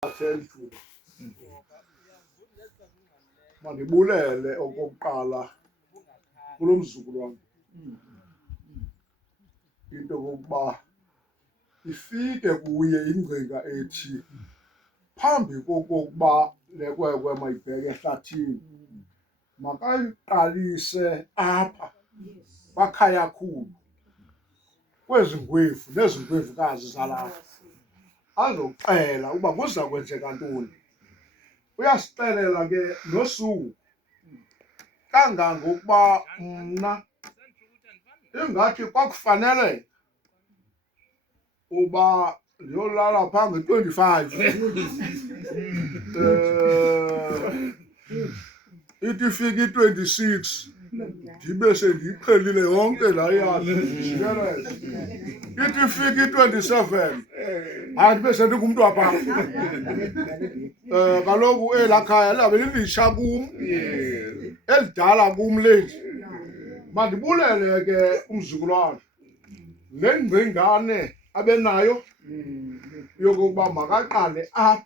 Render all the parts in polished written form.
Selithuba mandibulele okokuqala kulo mzukulwana into okokuba ifike kuye ingcinga ethi phambi kokokuba le kwekwe mayibheke ehlathini makayiqalise apha kwakhaya khulu kwezi ngwevu nezi ngwevukazi zalapha azoxela uba kuza kwenzeka ntoni. Uyasixelela ke nosuku kangangokuba mna ingathi kwakufanele uba ndiyolala phaa nge-25 ithi ifika i-26 ndibe sendiyiqhelile yonke laa yadi jikelele. Ithi ifika i-27 hayi ndibe sendingumntu apha. Kaloku elaa khaya lizabe lilitsha kum, elidala kum leli. Mandibulele ke umzukulwana le ngcingane abenayo yokokuba makaqale apha,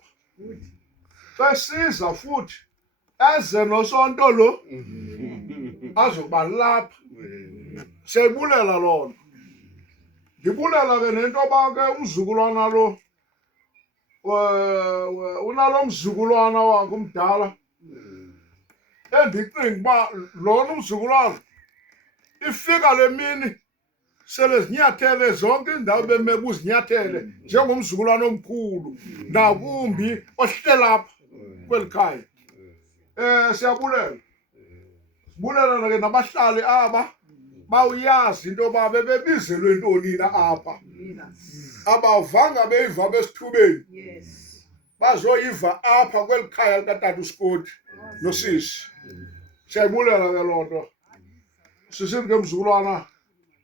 xesiza futhi eze nosonto lo azoba lapha. Siyayibulela loo nto. Ndibulela ke nento yoba ke umzukulwana lo unalo mzukulwana wakhe umdala endicinga uba lona umzukulwana ifika le mini sele zinyathele zonke iindawo bemele uzinyathele njengomzukulwana omkhulu ngakumbi ohlela apha kweli khaya. Siyabulela. Sibulela ke nabahlali aba bawuyazi into yoba bebebizelwe ntoni na apha. Abavanga beyiva besithubeni, bazoyiva apha kweli khaya likatata uScott nosisi. Siyayibulela ke loo nto. Sisithi ke mzukulwana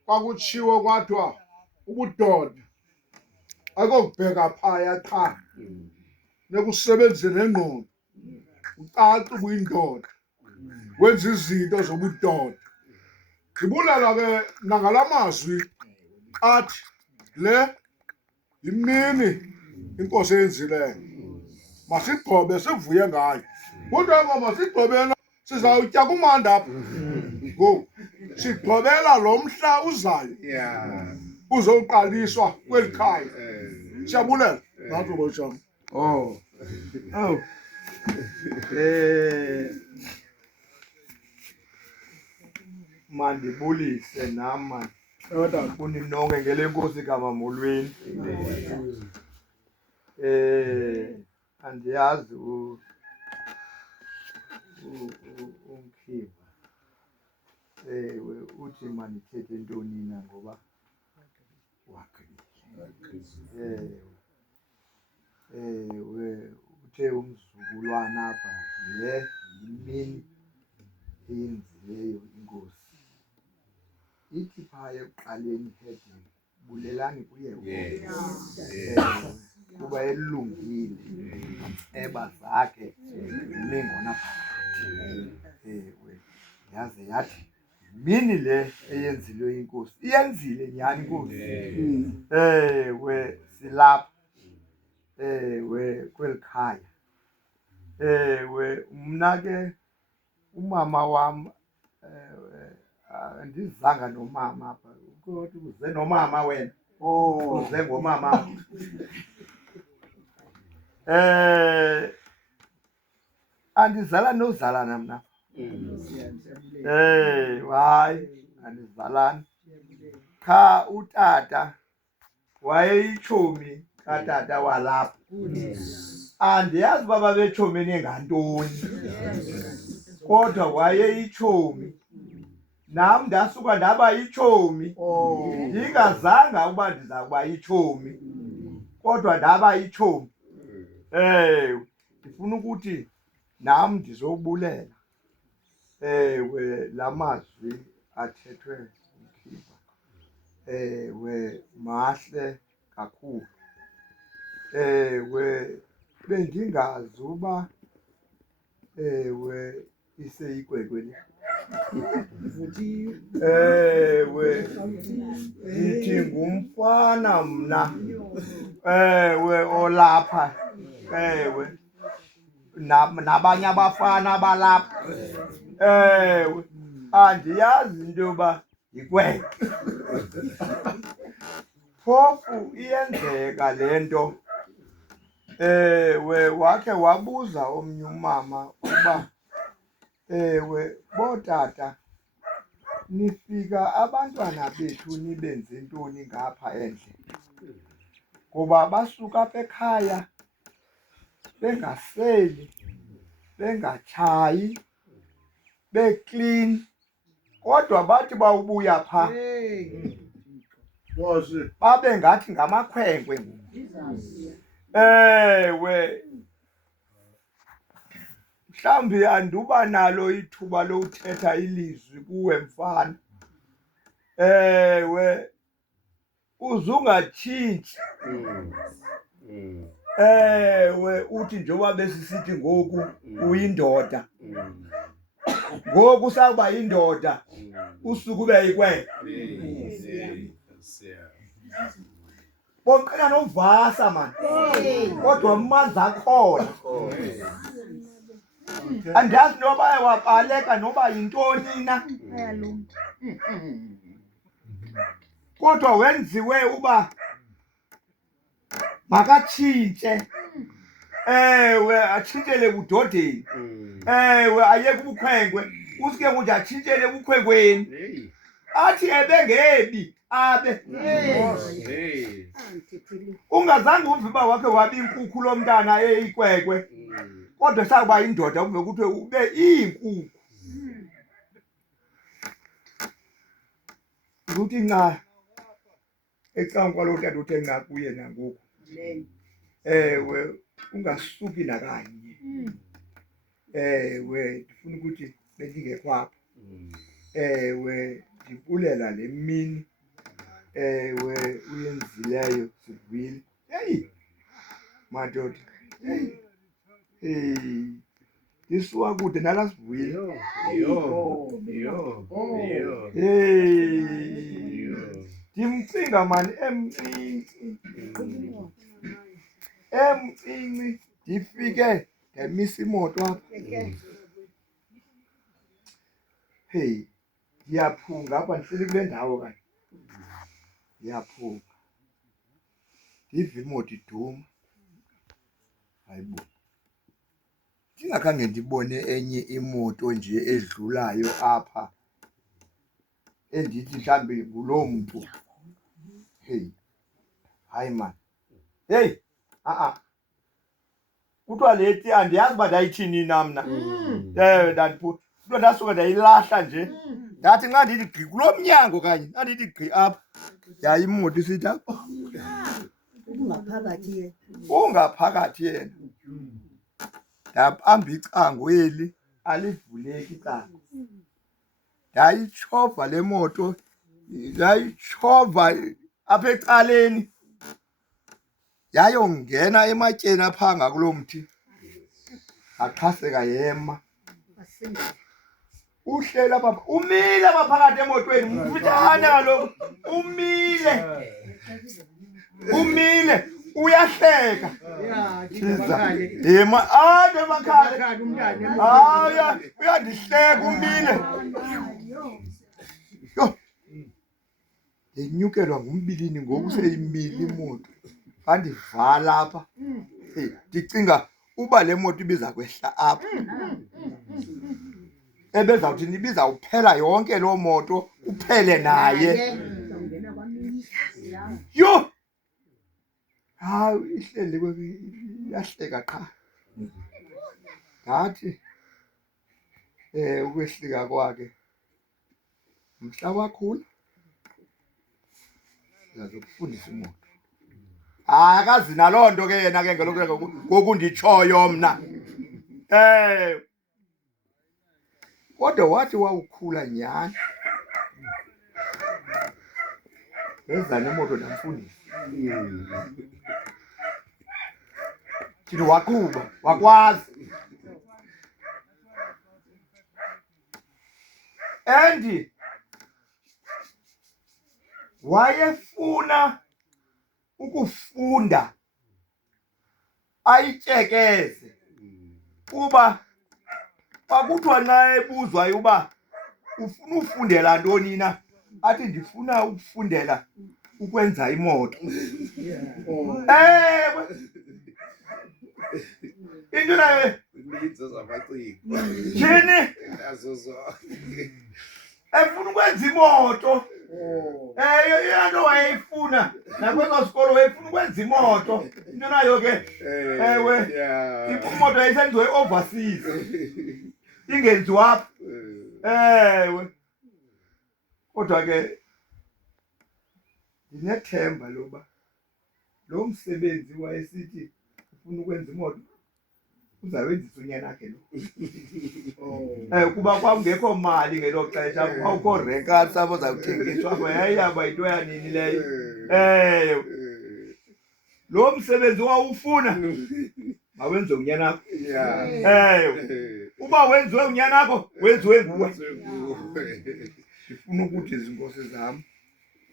kwakutshiwo kwathiwa ubudoda akokubheka phaya qha nekusebenzise nengqondo, ucace ubuyindoda, wenza izinto zobudoda. Ndibulela ke nangala mazwi athi le yimini inkosi eyenzileyo, masigqobe sivuye ngayo. Kuthiwa masigqobeni sizawutya kumandi apha ngoku sigqobela lo mhla uzayo uzoqaliswa kweli khaya. Siyabulela nathi botsham. Mandibulise nam kuninonke ngele nkosi kamamolweni. Andiyazi uMkhiva uthi mandithethe ntoni na ngoba uthe umzukulwana apha le yimini eyenzileyo inkosi. Ithi phaya ekuqaleni heading bulelani kuye kuba elungile eba zakhe zime ngona phakathi. Yaze yathi yimini le eyenzileyo inkosi. Iyenzile nyhani inkosi. Silapha kweli khaya. Mna ke umama wam andizanga nomama apha. Kodwa uze nomama wena. Uze ngomama. Andizala nozalana mna. Hayi andizalani. Qha utata wayeyitshomi katata walapha. Andiyazi uba babetshomene ngantoni, kodwa wayeyitshomi. Nam ndasuka ndaba yitshomi, ndingazanga uba ndiza kuba yitshomi, kodwa ndaba yitshomi. Ndifuna ukuthi nam ndizobulela la mazwi athethwe nguMkhiva. Mahle kakhulu. Bendingazi uba iseyikwekwe le. Ndithi ngumfana mna olapha ewe nabanye abafana balapha ewe andiyazi into yoba yikwele phofu iyenzeka le nto ewe wakhe wabuza omnye umama uba ewe bootata nifika abantwana bethu nibenze ntoni ngapha endle ngoba basuka apha ekhaya bengaseli bengatshayi beklini kodwa bathi bawubuya phaa babe ngathi ngamakhwenkwe ewe mhlawumbi anduba nalo ithuba lowuthetha ilizwi kuwe mfana ewe uzungatshintshi ewe uthi njengoba besisithi ngoku uyindoda ngoku usawuba yindoda usuke ube yikwele bonqena novasa mani kodwa amanzi akhona andiyazi noba wabaleka noba yintoni na kodwa wenziwe uba makatshintshe ewe atshintshele ebudodeni ewe ayeke ubukhwenkwe usike kunje atshintshele ebukhwenkweni athi ebengebi abe ungazange uve uba wakhe wabi inkukhu lo mntana eyikwekwe kodwa sakuba indoda uve kuthiwe ube iinkukhu ukuthi nca ecankwa kwalo tata uthe nca kuye nangoku ewe ungasuki nakanye ewe ndifuna ukuthi bendingekho apha ewe ndibulela le mini ewe uyenzileyo Sivuyile heyi madoda heyi isuka kude nala Sivuyile ndimcinga mani emncinci ndifike ndamisa imoto apha heyi ndiyaphunga apha ndihleli kule ndawo kanye ndiyaphunga ndive imoto iduma hayibo ndingakhange ndibone enye imoto nje edlulayo apha endithi mhlawumbi nguloo mntu heyi hayi mani heyi kuthiwa leti andiyazi uba ndayithini namna ewe ndasuka ndayilahla nje ndathi nxa ndithi gqi kulo mnyango kanye nxa ndithi gqi apha yayi imoto isithi apha ungaphakathi yena ndabamba icango eli alivuleki icango ndayitshova le moto ndayitshova apha ecaleni yayongena ematyeni apha ngakulo mthi aqhaseka yema uhlela apha umile apha phakathi emotweni mfutshane kaloku umile uyahleka yema emakhaya uyandihleka umile yo ndenyukelwa ngumbilini ngoku seyimile imoto andivala apha ndicinga uba le moto ibiza kwehla apha ebezawuthini ibizawuphela yonke loo moto uphele naye yho hayi ihleli yahleka qha ngathi ukwehlika kwakhe mhla wakhula uzazokufundisa imoto akazi naloo nto ke yena ke ngoku nditshoyo mna kodwa wathi wawukhula nyhani weza nemoto ndamfundisa thini waqhuba wakwazi and wayefuna ukufunda ayitshekeze kuba kwakuthiwa nxa ebuzwayo uba ufuna ufundela ntoni na athi ndifuna ukufundela ukwenza imoto. Ewe into nayo thini efuna ukwenza imoto. Iyanto wayeyifuna nakwezo sikolo wayefuna ukwenza imoto. Into nayo ke ewe imoto yayisenziwe overseas ingenziwa apha. Ewe kodwa ke ndinethemba loba lo msebenzi wayesithi ufuna ukwenza imoto uzawenzisa unyana wakhe lo. Kuba kwakungekho mali ngelo xesha, kwakukho renkari sabo zawuthengiswa yayiyaba yinto yanini leyo. Lo msebenzi wawufuna mawenziwe unyana wakho. Uba wenziwe unyana wakho wenziwe nguwe. Ndifuna ukuthi izinkosi zam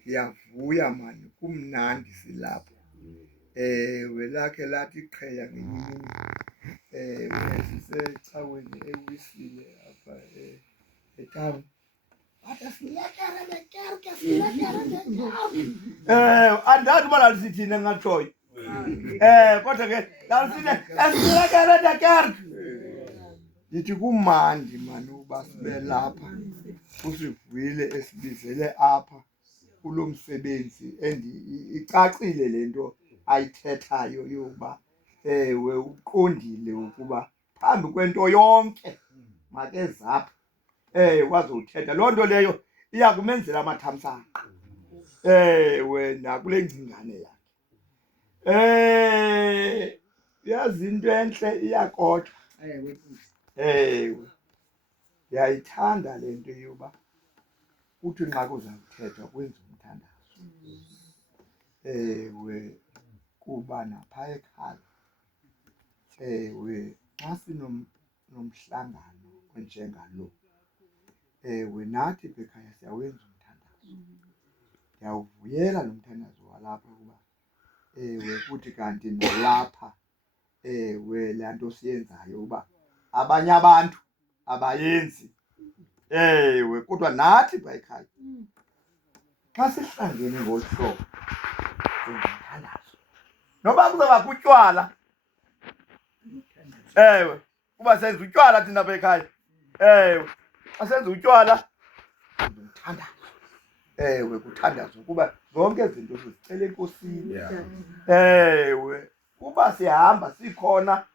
ndiyavuya mani, kumnandi silapho. Lakhe lathi iqheya ngenye imini sisecaweni ewisile apha etawuni. Andazi uba lalisithini ngatshoyo. Kodwa ke lalisithi esilekere nekerke. Ndithi kumandi mani uba sibe lapha usivuyile esibizele apha kulo msebenzi icacile le nto ayithethayo yokuba uqondile ukuba phambi kwento yonke makezapha kwazothetha. Loo nto leyo iya kumenzela amathamsanqa nakule ngcingane yakhe. Yazi into entle iyakodwa. Ndiyayithanda le nto yoba uthi nxa kuzawuthethwa kwenziwe umthandazo. Kuba napha ekhaya xa sinomhlangano onjengalo nathi bekhaya siyawenza umthandazo. Ndiyawuvuyela lo mthandazo walapha kuba kuthi kanti nalapha laa nto siyenzayo uba abanye abantu abayenzi. Kodwa nathi pha ekhaya xa sihlangene ngolu hlobo umthandazo noba kuzawuba kutywala. Kuba senza utywala thina pha ekhaya. Xa senza utywala umthandazo. Kuthandazwa kuba zonke izinto sizicela enkosini. Kuba sihamba sikhona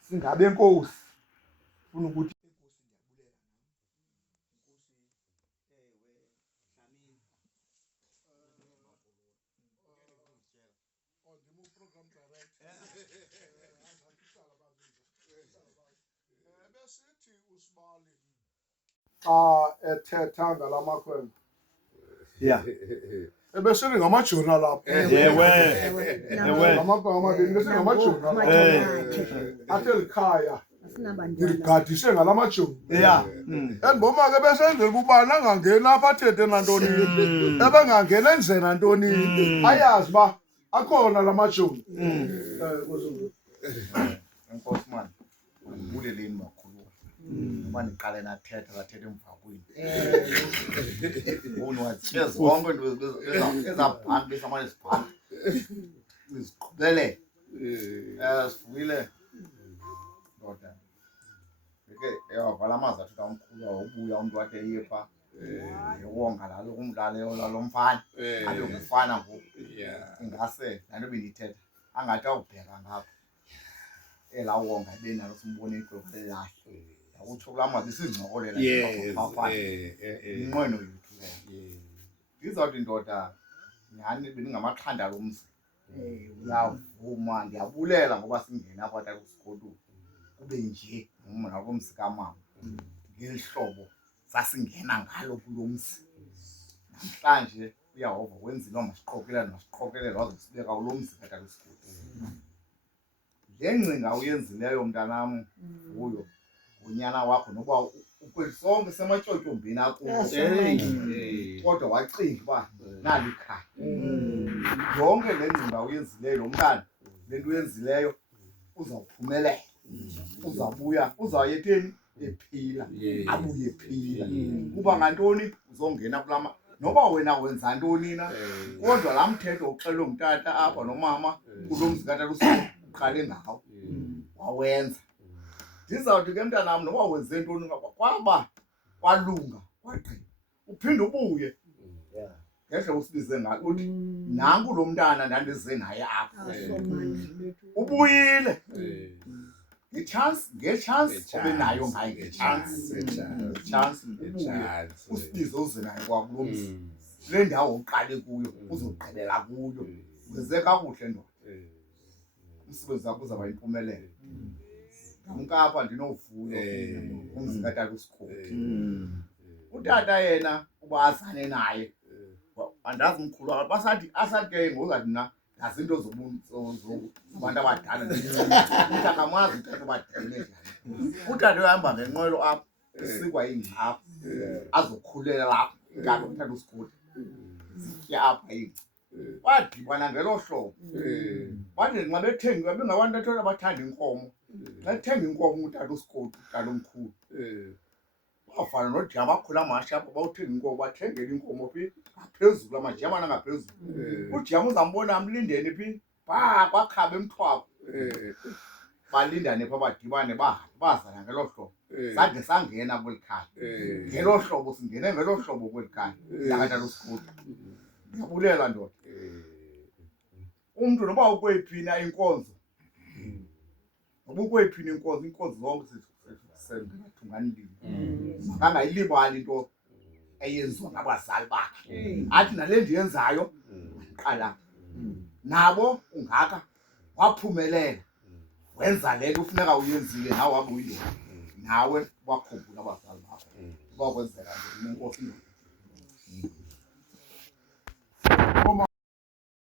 singabe enkosi funa ukuthi ethetha ngalamakhwenkwe Yeah. ebesithi ngamajoni lapho. Amagama amabini besithi ngamajoni athe likhaya ndiligadise ngalamajoni. Endiboma ke besenzela ubani angangeni apha athethe nantoni, ebengangena enze nantoni, ayazi uba akhona la majoni. Enkosi mani, ngibuleleni makhulu uma niqale nathetha bathethe emva kwini. Ubone wathi zonke into ezabhanki besamane sibhanki siziqhubelele. Sivuyile ndoda ke yavala amazwi athi kamkhulu awubuya umntu wathi eye phaa ewonga lalo kumdlalo lalo mfana abe ngufana ngoku. Ingase laa nto bendiyithetha angathi awubheka ngapha elawonga benalo simbone iqwebu lelahle. Yakutsho kulaa mazwi sizincokolela inqweno yethu leyo. Ndizawuthi ndoda nyhani bendingamaxhanda lo mzi. Ndiyavuma ndiyabulela ngoba singena apha kaloku sigodukile kube nje nalo mzi kamama ngeli hlobo sasingena ngalo kulo mzi. Namhlanje uyahova wenzile masiqokelele waze sibeka kulo mzi kaloku sigodukile. Le ngcinga uyenzileyo mntanam kuyo unyana wakho noba ukweli sonke sematyotyombeni akuyo kodwa wacinga uba nali khaya. Yonke le ngcinga uyenzileyo lo mntana le nto uyenzileyo uzawuphumelela uzabuya uzawuyetheni ephila abuye ephila kuba ngantoni uzongena kulama noba wena wenza ntoni na kodwa laa mthetho uxelwe ngutata apha nomama kulo mzi katata uqale ngawo wawenza. Ndizawuthi ke mntanam noba wenze ntoni kwaba kwalunga kwagqiba uphinde ubuye ngehla usibize ngalo uthi nanku lo mntana ndandize naye apha ubuyile ngechance obenayo ngayo ngechance usibize uze naye kwakulo mzi le ndawo uqale kuyo uzogqibela kuyo wenze kakuhle ndoda umsebenzi wakho uzawuba yimpumelelo. Ngamkapha ndinovuyo umzi katata uSikhoti utata yena uba azane naye andazi mkhulu basathi asathi ke ngozathi na ndazi into zabantu abadala uthi akamazi utata ubadele njani. Utata uyahamba ngenqwelo apha usikwa ingcapha azokhulela lapha ingalo utata uSikhoti zitya apha ingca wadibana ngelo hlobo bathi nxa bethenga bengabantu abathanda inkomo xa ethenga inkomo utata uSikhoti utata omkhulu bafana nojama akhula amasha apha bawuthenga inkomo bathengela inkomo phi ngaphezulu amajamana ngaphezulu ujama uzambona amlindeni phi kwakhaba emthwako balindane pha badibane bazana ngelo hlobo sade sangena kweli khaya ngelo hlobo singene ngelo hlobo kweli khaya lakatata uSikhoti. Ndiyabulela ndoda umntu noba ukweyiphi na inkonzo noba ukweyiphi na inkonzo zonke sengathunganile makangayilibali into eyenziwa ngabazali bakhe athi nale ndiyenzayo ndiqala nabo ungaka waphumelela wenza le nto ufuneka uyenzile nawe wabuyile nawe wakhumbula abazali bakho kwakwenzeka nje inkosi.